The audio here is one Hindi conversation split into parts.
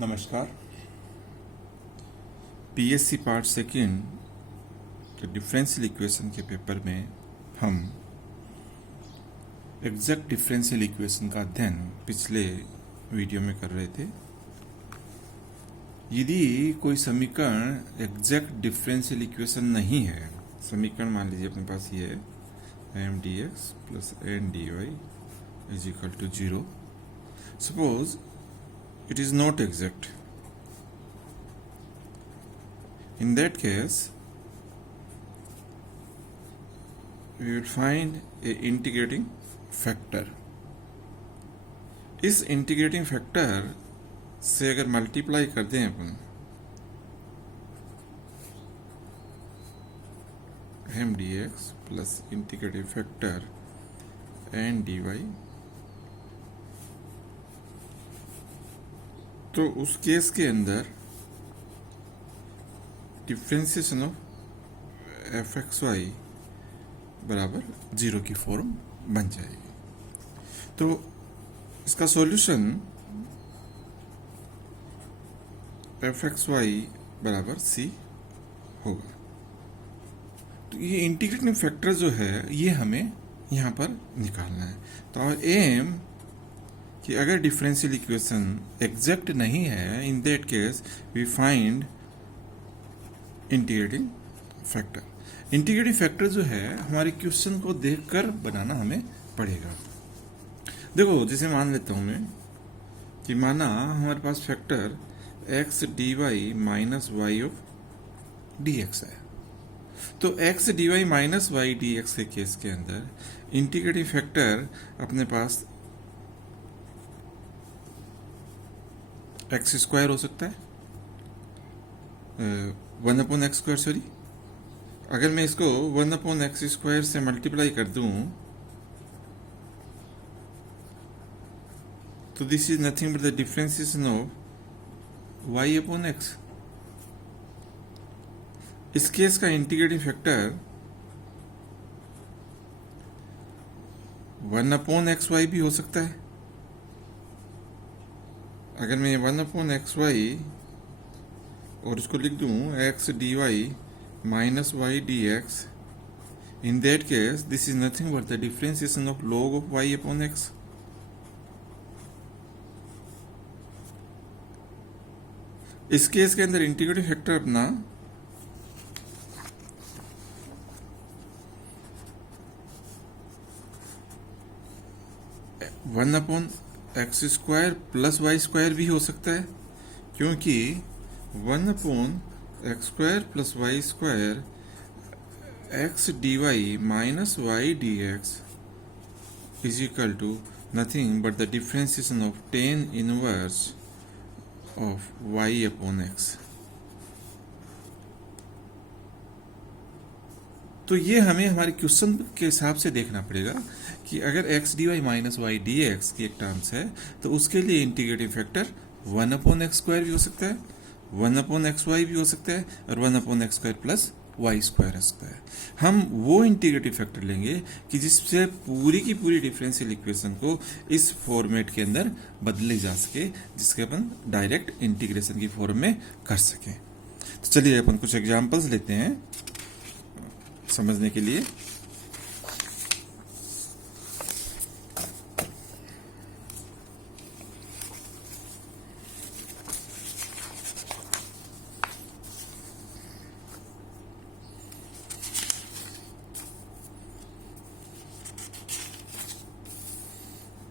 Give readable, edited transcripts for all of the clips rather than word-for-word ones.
नमस्कार। पीएससी पार्ट सेकेंड के डिफरेंशियल इक्वेशन के पेपर में हम एग्जैक्ट डिफरेंशियल इक्वेशन का अध्ययन पिछले वीडियो में कर रहे थे। यदि कोई समीकरण एग्जैक्ट डिफरेंशियल इक्वेशन नहीं है, समीकरण मान लीजिए अपने पास ये है m dx plus n dy is equal to 0। सपोज it is not exact. In that case, we will find a integrating factor. इस इंटीग्रेटिंग फैक्टर से अगर मल्टीप्लाई कर दें अपन m dx plus integrating factor n dy, तो उस केस के अंदर differentiation of f x y बराबर 0 की फॉर्म बन जाएगी। तो इसका सॉल्यूशन एफ एक्स वाई बराबर सी होगा। तो ये इंटीग्रेटिंग फैक्टर जो है ये हमें यहाँ पर निकालना है। तो एम कि अगर डिफरेंशियल इक्वेशन एग्जैक्ट नहीं है, in that case we find integrating factor. Integrating factor जो है हमारे क्वेश्चन को देखकर बनाना हमें पड़ेगा। देखो, जैसे मान लेता हूं मैं कि माना हमारे पास factor X D Y minus Y of D X है। तो X D Y minus Y D X के केस के अंदर इंटीग्रेटिंग फैक्टर अपने पास एक्स स्क्वायर हो सकता है, 1/x², सॉरी। अगर मैं इसको 1/x² से मल्टीप्लाई कर दूं तो this is nothing but the differentiation of y/x। इस केस का इंटीग्रेटिंग फैक्टर 1/xy भी हो सकता है। अगर मैं 1/xy और इसको लिख दूं x D Y minus Y D x, in that case this is nothing but the differentiation of log of y/x। इस केस के अंदर इंटीग्रेटिंग फैक्टर अपना x² प्लस y² भी हो सकता है, क्योंकि 1/x² plus y² x D Y minus Y D x is equal to nothing but the differentiation of tan inverse of y/x। तो ये हमें हमारे क्वेश्चन के हिसाब से देखना पड़ेगा कि अगर x D Y minus Y D x की एक टर्म्स है तो उसके लिए इंटीग्रेटिंग फैक्टर 1/x² भी हो सकता है, 1/xy भी हो सकता है और 1/x² प्लस y² हो सकता है। हम वो इंटीग्रेटिव फैक्टर लेंगे कि जिससे पूरी की पूरी डिफरेंशियल इक्वेशन को इस फॉर्मेट के अंदर बदले जा सके, जिसके अपन डायरेक्ट इंटीग्रेशन की फॉर्म में कर सकें। तो चलिए अपन कुछ एग्जांपल्स लेते हैं समझने के लिए।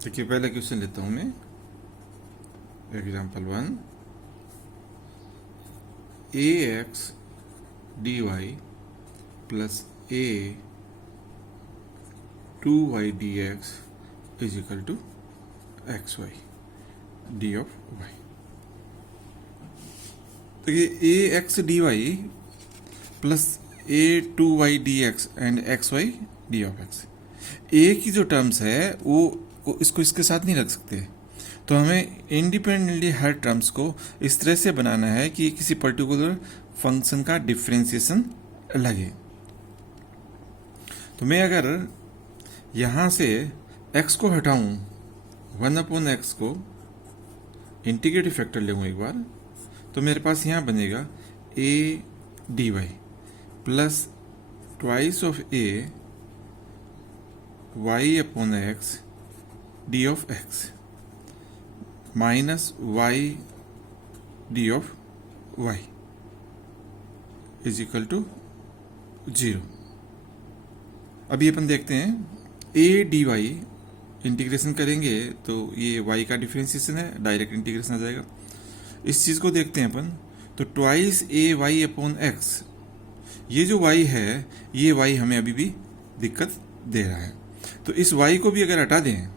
देखिए, पहला क्वेश्चन लेता हूं मैं, example 1। ax dy plus a 2y dx is equal to xy d of y। तो ये ax dy plus a 2y dx and xy d of x, a की जो टर्म्स है वो इसको इसके साथ नहीं रख सकते। तो हमें इंडिपेंडेंटली हर टर्म्स को इस तरह से बनाना है कि किसी पर्टिकुलर फंक्शन का डिफरेंशिएशन लगे। तो मैं अगर यहां से x को हटाऊं 1/x को इंटीग्रेटिव फैक्टर लेंगे एक बार, तो मेरे पास यहाँ बनेगा a d y plus twice of a y upon x d of x minus Y d of y is equal to 0। अभी अपन देखते हैं ए डी वाई इंटीग्रेशन करेंगे तो ये y का डिफ्रेंसिएशन है, डायरेक्ट इंटीग्रेशन आ जाएगा। इस चीज़ को देखते हैं अपन, तो ट्वाइस ए वाई अपॉन एक्स, ये जो y है ये y हमें अभी भी दिक्कत दे रहा है। तो इस y को भी अगर हटा दें,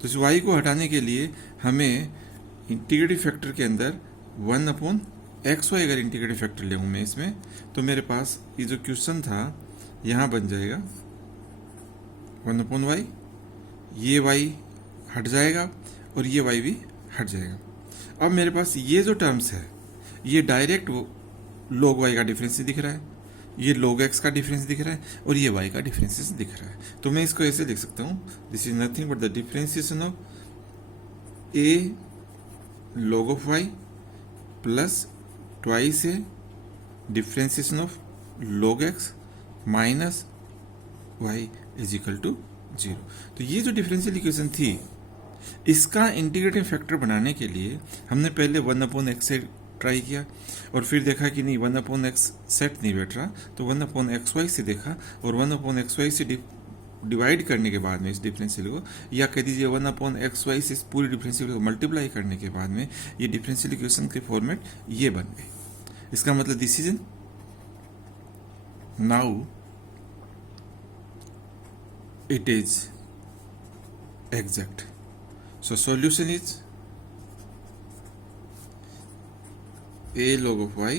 तो इस y को हटाने के लिए हमें इंटीग्रेटिव फैक्टर के अंदर 1 अपॉन एक्स वाई अगर इंटीग्रेटिव फैक्टर ले मैं इसमें, तो मेरे पास ये जो क्वेश्चन था यहाँ बन जाएगा 1 अपॉन वाई, ये y हट जाएगा और ये y भी हट जाएगा। अब मेरे पास ये जो टर्म्स है ये डायरेक्ट log y का डिफरेंस दिख रहा है, ये log x का डिफरेंस दिख रहा है और ये y का डिफरेंस दिख रहा है। तो मैं इसको ऐसे लिख सकता हूँ, this is nothing but the differentiation of a log of y plus twice a differentiation of log x minus y is equal to 0। तो ये जो डिफरेंशियल इक्वेशन थी इसका इंटीग्रेटिंग फैक्टर बनाने के लिए हमने पहले 1 अपॉन एक्स से ट्राई किया और फिर देखा कि नहीं 1 अपॉन एक्स सेट नहीं बैठ रहा, तो 1 अपॉन एक्स वाई से देखा और 1 अपॉन एक्स वाई से डिवाइड करने के बाद में इस डिफरेंशियल को, या कह दीजिए 1 अपॉन एक्स वाई से इस पूरी डिफरेंशियल को मल्टीप्लाई करने के बाद में ये डिफरेंशियल इक्वेशन के फॉर्मेट ये बन गए। इसका मतलब this is now it is exact. So solution is a log of y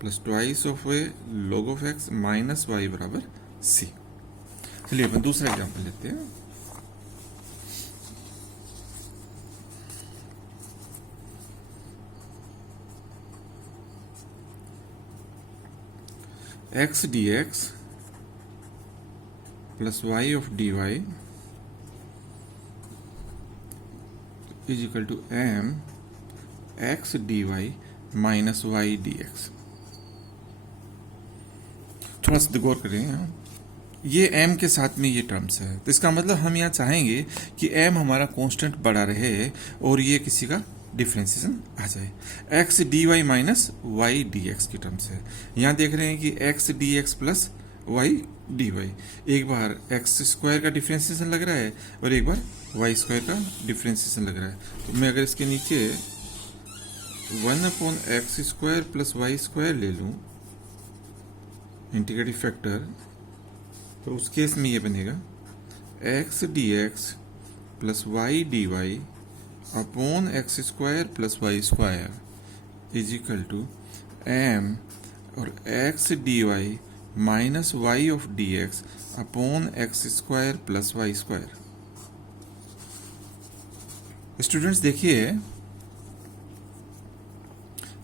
plus twice of a log of x minus y बराबर c। चलिए अपन दूसरा एग्जाम्पल लेते हैं। x dx plus y of dy is equal to m x dy minus y dx। थोड़ा सा गौर करें, ये m के साथ में ये टर्म्स है, तो इसका मतलब हम यहाँ चाहेंगे कि m हमारा कांस्टेंट बड़ा रहे और ये किसी का डिफ्रेंसिएशन आ जाए। x dy minus y dx की टर्म्स है। यहाँ देख रहे हैं कि x dx plus y dy, एक बार एक्स स्क्वायर का डिफ्रेंसिएशन लग रहा है और एक बार वाई स्क्वायर का डिफ्रेंसिएशन लग रहा है। तो मैं अगर इसके नीचे 1 upon x square plus y square ले लूँ इंटीग्रेटिव फैक्टर, तो उस केस में ये बनेगा x d x plus y d y upon x square plus y square is equal to m और x D Y minus Y of D x upon x square plus y square. Students देखिए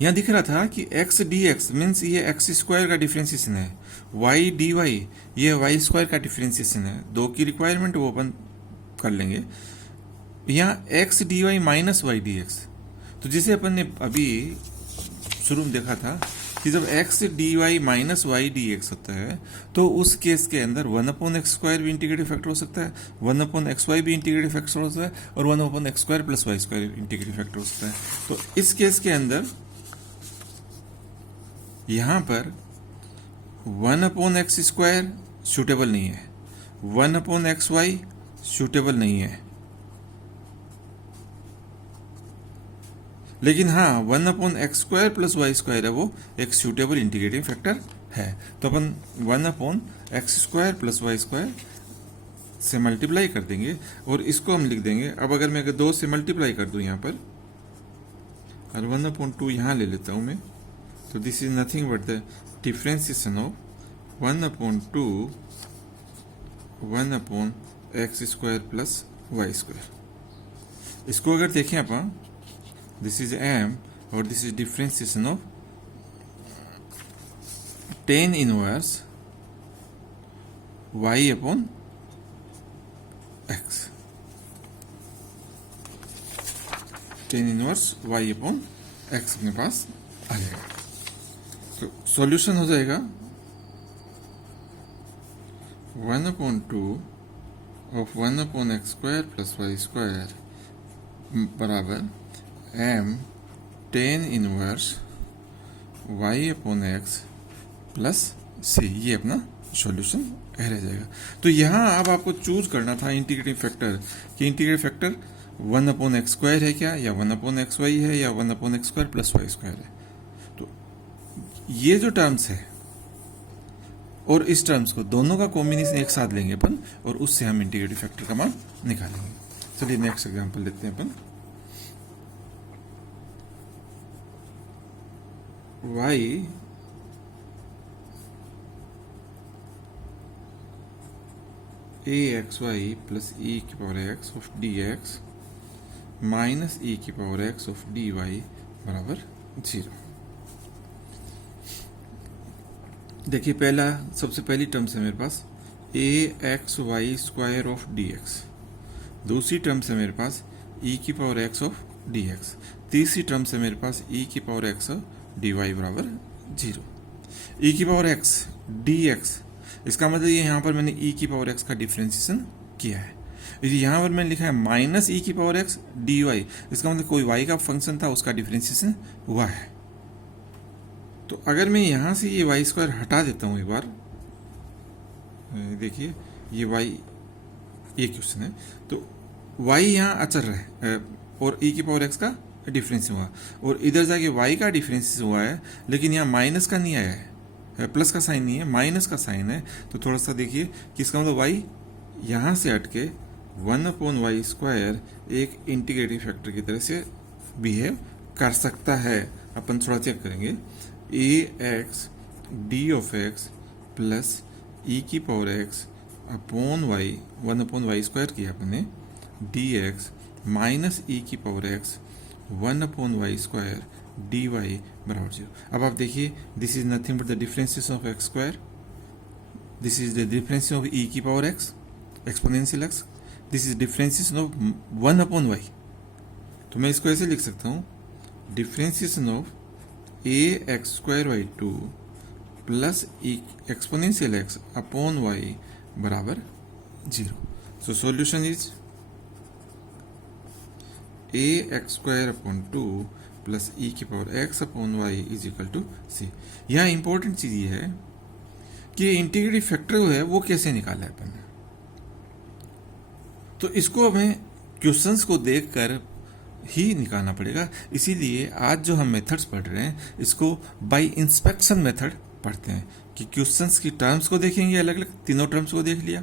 यहां दिख रहा था कि एक्स डी एक्स मीन्स ये एक्स स्क्वायर का डिफ्रेंसिएशन है, वाई डी वाई ये वाई स्क्वायर का डिफ्रेंसिएशन है। दो की रिक्वायरमेंट वो अपन कर लेंगे। यहाँ x D Y minus Y D x, तो जिसे अपन ने अभी शुरू में देखा था कि जब x D Y minus Y D x होता है तो उस केस के अंदर 1 अपॉन एक्स स्क्वायर भी इंटीग्रेटिव फैक्टर हो सकता है, 1 अपॉन एक्स वाई भी इंटीग्रेटिव फैक्टर हो सकता है और 1 upon x square plus y square integrative factor हो सकता है। तो इस केस के अंदर यहां पर 1 अपॉन एक्स स्क्वायर सूटेबल नहीं है, 1 अपॉन एक्स वाई सूटेबल नहीं है, लेकिन हाँ 1 upon x square plus y square है वो एक सूटेबल इंटीग्रेटिंग फैक्टर है। तो अपन 1 upon x square plus y square से मल्टीप्लाई कर देंगे और इसको हम लिख देंगे। अब अगर मैं 2 से मल्टीप्लाई कर दूं यहाँ पर और 1 अपॉन 2 यहाँ ले लेता हूँ मैं, तो this is nothing but the differentiation of 1 upon 2 1 upon x square plus y square. इसको अगर देखें अपन, this is m और this is differentiation of tan inverse y upon x। Tan inverse y upon x अपने पास आ जाएगा। तो सॉल्यूशन हो जाएगा 1/2 ऑफ 1/x² प्लस y² बराबर m tan inverse y upon x plus c, ये अपना सॉल्यूशन रह जाएगा। तो यहाँ अब आपको चूज करना था इंटीग्रेटिंग फैक्टर कि इंटीग्रेटिंग फैक्टर 1/x² है क्या, या 1/xy है, या 1/x² प्लस y² है। तो ये जो टर्म्स है और इस टर्म्स को दोनों का कॉम्बिनेशन एक साथ लेंगे अपन, और उससे हम इंटीग्रेटिंग फैक्टर का मान निकालेंगे। चलिए नेक्स्ट एग्जांपल लेते हैं अपन। y axy प्लस e की power x of dx minus e की पावर x ऑफ dy बराबर 0। देखिए पहला सबसे पहली टर्म है मेरे पास ax(y)² ऑफ dx, दूसरी टर्म है मेरे पास e की पावर x ऑफ dx, तीसरी टर्म है मेरे पास e की पावर x ऑफ dy बराबर 0। e की पावर x dx, इसका मतलब ये यहाँ पर मैंने e की पावर x का डिफ्रेंसिएशन किया है। यहाँ पर मैंने लिखा है माइनस e की पावर x dy, इसका मतलब कोई y का फंक्शन था उसका डिफ्रेंसिएशन हुआ है। तो अगर मैं यहाँ से ये y² हटा देता हूँ एक बार, देखिए ये y, ये क्वेश्चन है, तो y यहाँ अचर है और e की पावर x का डिफरेंस हुआ, और इधर जाके y का डिफरेंस हुआ है, लेकिन यहाँ माइनस का नहीं आया है, प्लस का साइन नहीं है, माइनस का साइन है। तो थोड़ा सा देखिए कि इसका मतलब y यहाँ से हट के 1/y² एक इंटीग्रेटिंग फैक्टर की तरह से बिहेव कर सकता है। अपन थोड़ा चेक करेंगे, ax d of x plus e की पावर x अपॉन y 1/y² किया अपने dx माइनस e की पावर x 1/y² dy बराबर 0। अब आप देखिए this is nothing but the differentiation of x², this is the differentiation of e की power x exponential x, this is differentiation of 1/y। तो मैं इसको ऐसे लिख सकता हूँ, differentiation of ax²/2 plus e exponential x अपॉन y बराबर 0। So solution is ax²/2 plus e की पावर x अपॉन y is equal to c। यहाँ इंपॉर्टेंट चीज ये है कि इंटीग्रेटिव फैक्टर जो है वो कैसे निकाला है अपन ने। तो इसको हमें क्वेश्चंस को देखकर ही निकालना पड़ेगा, इसीलिए आज जो हम मेथड्स पढ़ रहे हैं इसको बाय इंस्पेक्शन मेथड पढ़ते हैं कि क्वेश्चंस की टर्म्स को देखेंगे, अलग अलग तीनों टर्म्स को देख लिया,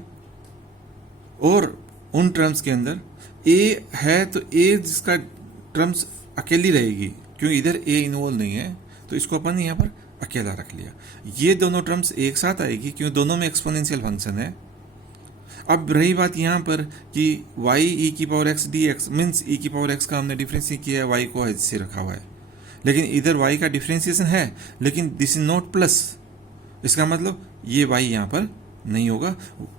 और उन टर्म्स के अंदर a है तो a जिसका टर्म्स अकेली रहेगी, क्योंकि इधर a इन्वॉल्व नहीं है, तो इसको अपन यहाँ पर अकेला रख लिया। ये दोनों टर्म्स एक साथ आएगी क्योंकि दोनों में एक्सपोनेंशियल फंक्शन है। अब रही बात यहाँ पर कि y e की power x dx means e की पावर x का हमने डिफरेंशिएट किया है, y को ऐसे रखा हुआ है, लेकिन इधर y का डिफरेंशिएशन है, लेकिन दिस इज नॉट प्लस, इसका मतलब ये y यहाँ पर नहीं होगा,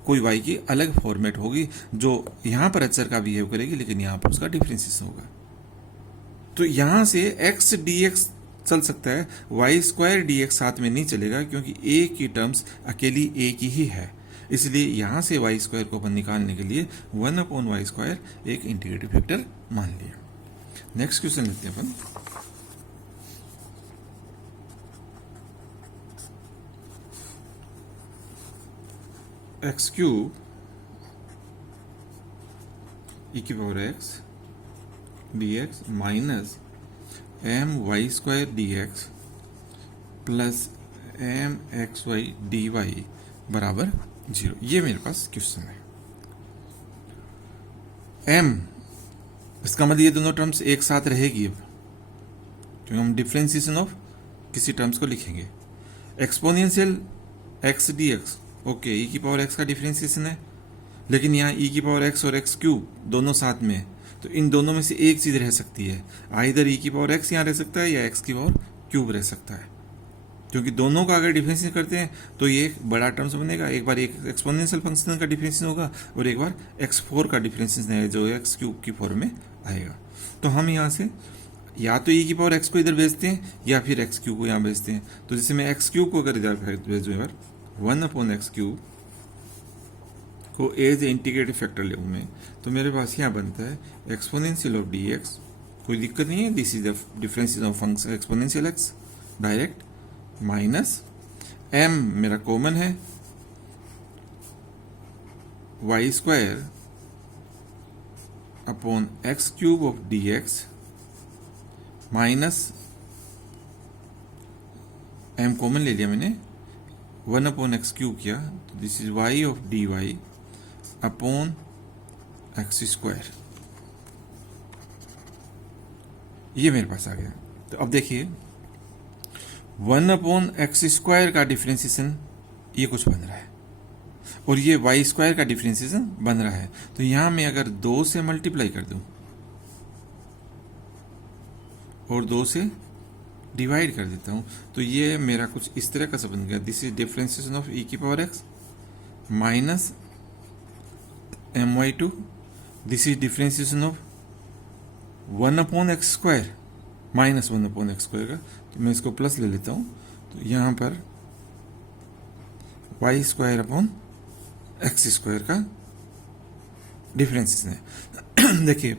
कोई y की अलग फॉर्मेट होगी जो यहाँ पर अचर का बिहेव करेगी, लेकिन यहाँ पर उसका डिफरेंशिएशन होगा। तो यहाँ से x dx चल सकता है, y² dx साथ में नहीं चलेगा क्योंकि a की टर्म्स अकेली a की ही है, इसलिए यहाँ से y² को अपन निकालने के लिए 1/y² एक इंटीग्रेटिव फैक्टर मान लिया। नेक्स्ट क्वेश्चन लेते हैं अपन। x³ e की power x dx minus my² dx plus mxy dy बराबर 0। ये मेरे पास क्वेश्चन है। m, इसका मतलब ये दोनों टर्म्स एक साथ रहेगी अब, क्योंकि हम डिफरेंशिएशन ऑफ किसी टर्म्स को लिखेंगे। Exponential x dx, okay, e की पावर x का डिफरेंशिएशन है, लेकिन यहाँ e की पावर x और x³ दोनों साथ में है, तो इन दोनों में से एक चीज रह सकती है, आइदर e की पावर x यहाँ रह सकता है या x की पावर क्यूब रह सकता है, क्योंकि दोनों का अगर डिफरेंशिएट करते हैं तो ये एक बड़ा टर्म्स बनेगा। एक बार एक एक्सपोनेंशियल फंक्शन का डिफरेंशिएशन होगा और एक बार x4 का डिफरेंशिएशन है जो x³ की फॉर्म में आएगा। तो हम यहाँ से या तो e की पावर x को इधर भेजते हैं या फिर एक्स क्यू को यहाँ भेजते हैं। तो जैसे मैं एक्स क्यू को अगर इधर भेजूँ यार, 1/x³ को एज इंटीग्रेटिव फैक्टर ले मैं, तो मेरे पास यहाँ बनता है एक्सपोनेंशियल ऑफ dx, कोई दिक्कत नहीं है, this is the differential of function exponential x direct, minus m मेरा कॉमन है, y² upon x³ of dx minus m common ले लिया मैंने, 1/x³ किया, तो this is y of dy upon x²। ये मेरे पास आ गया। तो अब देखिए 1/x² का डिफ्रेंसिएशन ये कुछ बन रहा है और ये y² का डिफ्रेंसिएशन बन रहा है। तो यहां मैं अगर 2 से मल्टीप्लाई कर दूं और 2 से डिवाइड कर देता हूं, तो ये मेरा कुछ इस तरह का सा बन गया, this is differentiation of e की power x minus my2, this is differentiation of 1/x² minus 1/x² का, तो मैं इसको प्लस ले लेता हूं, तो यहां पर y² अपॉन x² का डिफरेंस है। देखिए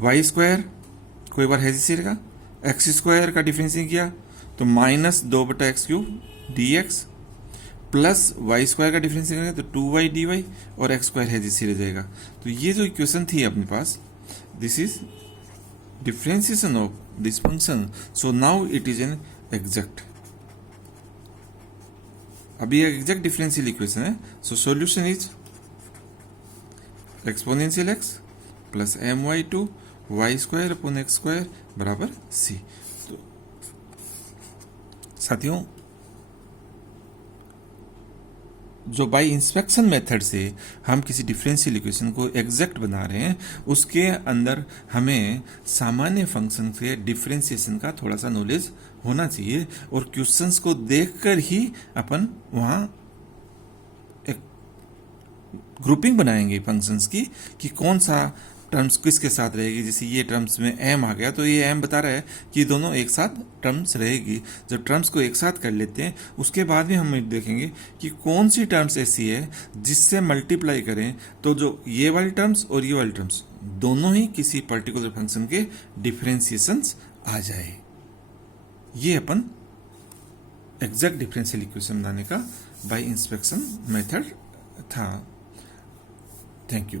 y² को एक बार हैजिस रहेगा, x² का डिफरेंशिएट किया तो -2/x³ dx प्लस y² का डिफरेंशिएट करेंगे तो 2y dy और x² हैजिस रह जाएगा। तो ये जो इक्वेशन थी अपने पास, this is differentiation of this function, so now it is an exact. अभी एक एग्जैक्ट डिफरेंशियल इक्वेशन है, so solution is exponential x plus my2 y² upon x² बराबर c। तो साथियों, जो बाय इंस्पेक्शन मेथड से हम किसी डिफरेंशियल इक्वेशन को एग्जैक्ट बना रहे हैं, उसके अंदर हमें सामान्य फंक्शन के डिफरेंशिएशन का थोड़ा सा नॉलेज होना चाहिए और क्वेश्चंस को देखकर ही अपन वहाँ एक ग्रुपिंग बनाएंगे फंक्शंस की कि कौन सा टर्म्स किसके साथ रहेगी। जैसे ये टर्म्स में m आ गया तो ये m बता रहा है कि दोनों एक साथ टर्म्स रहेगी। जब टर्म्स को एक साथ कर लेते हैं उसके बाद भी हम देखेंगे कि कौन सी टर्म्स ऐसी है जिससे मल्टीप्लाई करें तो जो ये वाली टर्म्स और ये वाली टर्म्स दोनों ही किसी पर्टिकुलर फंक्शन के डिफरेंशिएशंस आ जाए। ये अपन एग्जैक्ट डिफरेंशियल इक्वेशन बनाने का बाय इंस्पेक्शन मेथड था। Thank you.